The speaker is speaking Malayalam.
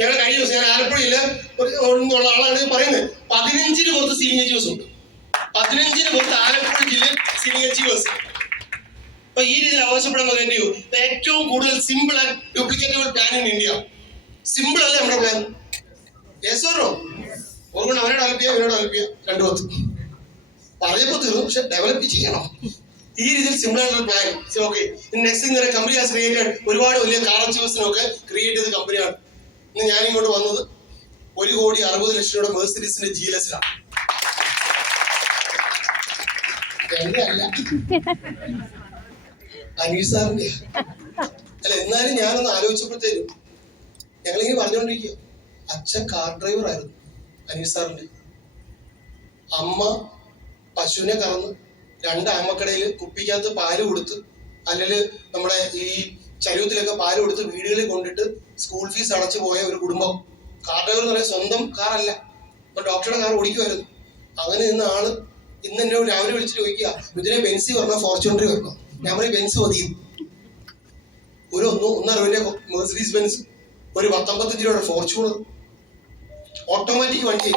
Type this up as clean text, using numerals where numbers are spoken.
ഞങ്ങൾ കഴിഞ്ഞ ദിവസം ഞാൻ ആലപ്പുഴയിൽ ഉള്ള ആളാണ് പറയുന്നത് 15 പുറത്ത് സീനിയർ അച്ചീവേഴ്സ് ഉണ്ട്. 15 പുറത്ത് ആലപ്പുഴ ജില്ലയിൽ സീനിയർ അച്ചീവേഴ്സ്. അപ്പൊ ഈ രീതിയിൽ അവകാശപ്പെടാൻ വേണ്ടി ഏറ്റവും കൂടുതൽ simple and duplicatable plan in India. Simple അല്ലേ നമ്മുടെ പ്ലാൻ? യെസോറോ ഓർമ്മ അവനോട് ഹെൽപ്പ് ചെയ്യാം, ഇവനോട് ഹെൽപ്പ് ചെയ്യാം, 2 പത്ത് പറഞ്ഞപ്പോ തീർന്നു. പക്ഷെ ഡെവലപ്പ് ചെയ്യണം. ഈ രീതിയിൽ സിമ്പിൾ ആയിട്ടുള്ള plan. Okay, next company has created ഒരുപാട് വലിയ കാർ അച്ചീവേഴ്സിനൊക്കെ ക്രിയേറ്റ് ചെയ്ത കമ്പനിയാണ്. ഇന്ന് ഞാൻ ഇങ്ങോട്ട് വന്നത് 1,60,00,000 മെഴ്സിഡീസിന്റെ GLS-ലാണ്. എന്റെ അല്ല, അനീഷ് സാറിന്റെ. അല്ല, എന്നാലും ഞാനൊന്ന് ആലോചിച്ചപ്പോഴത്തേനും ഞങ്ങളിങ്ങനെ പറഞ്ഞുകൊണ്ടിരിക്കുക. അച്ഛൻ കാർ ഡ്രൈവർ ആയിരുന്നു അനീഷ് സാറിന്റെ. അമ്മ പശുവിനെ കറന്ന് 2 ആമക്കടയിൽ കുപ്പിക്കകത്ത് പാല് കൊടുത്ത്, അല്ലെങ്കിൽ നമ്മുടെ ഈ ചരുവത്തിലൊക്കെ പാല് കൊടുത്ത് വീടുകളിൽ കൊണ്ടിട്ട് സ്കൂൾ ഫീസ് അടച്ചു പോയ ഒരു കുടുംബം. കാർ ഡ്രൈവർ എന്ന് പറയാൻ സ്വന്തം കാറല്ല, ഇപ്പൊ ഡോക്ടറുടെ കാർ ഓടിക്കുമായിരുന്നു. അങ്ങനെ നിന്ന ആള് ഇന്ന് എന്നെ രാവിലെ വിളിച്ചിട്ട് ചോദിക്കുക, ഇതിനെ ബെൻസി പറഞ്ഞ ഫോർച്യൂണറി വെക്കണം. ഞാൻ പറയും ബെൻസ് മതി. ഒരു 1.60 മെഴ്സിഡീസ് ബെൻസ്, ഒരു 19 രൂപയുടെ ഫോർച്യൂണർ, ഓട്ടോമാറ്റിക് വണ്ടി.